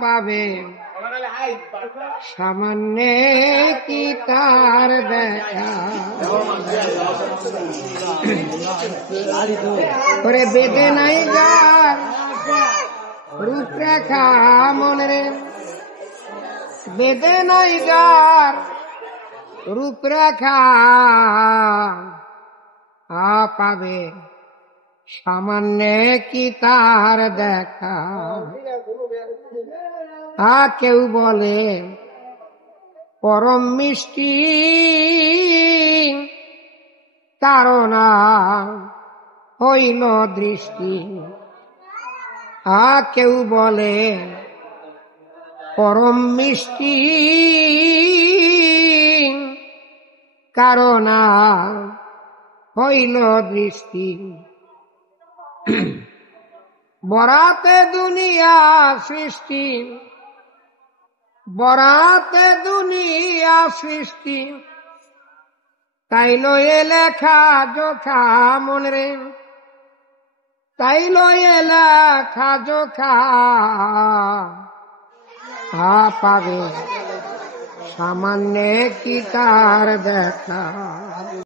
পাবে সামান্য কি তার দেখা করে বেদে নাই গার রূপরেখা মনে বেদে নাই গার রূপরেখা পাবে সামান্য কি তার দেখা কেউ বলে পরম মিষ্টি কারণ হইল দৃষ্টি কেউ বলে পরম মিষ্টি কারণ হইল দৃষ্টি বরাতে দুনিয়া সৃষ্টি বরাতে দুনিয়া সৃষ্টি তাই লয়ে লেখা জোখা মনে রে তাই লয়ে লেখা জোখা পাবে সামান্য কি তার দেখা।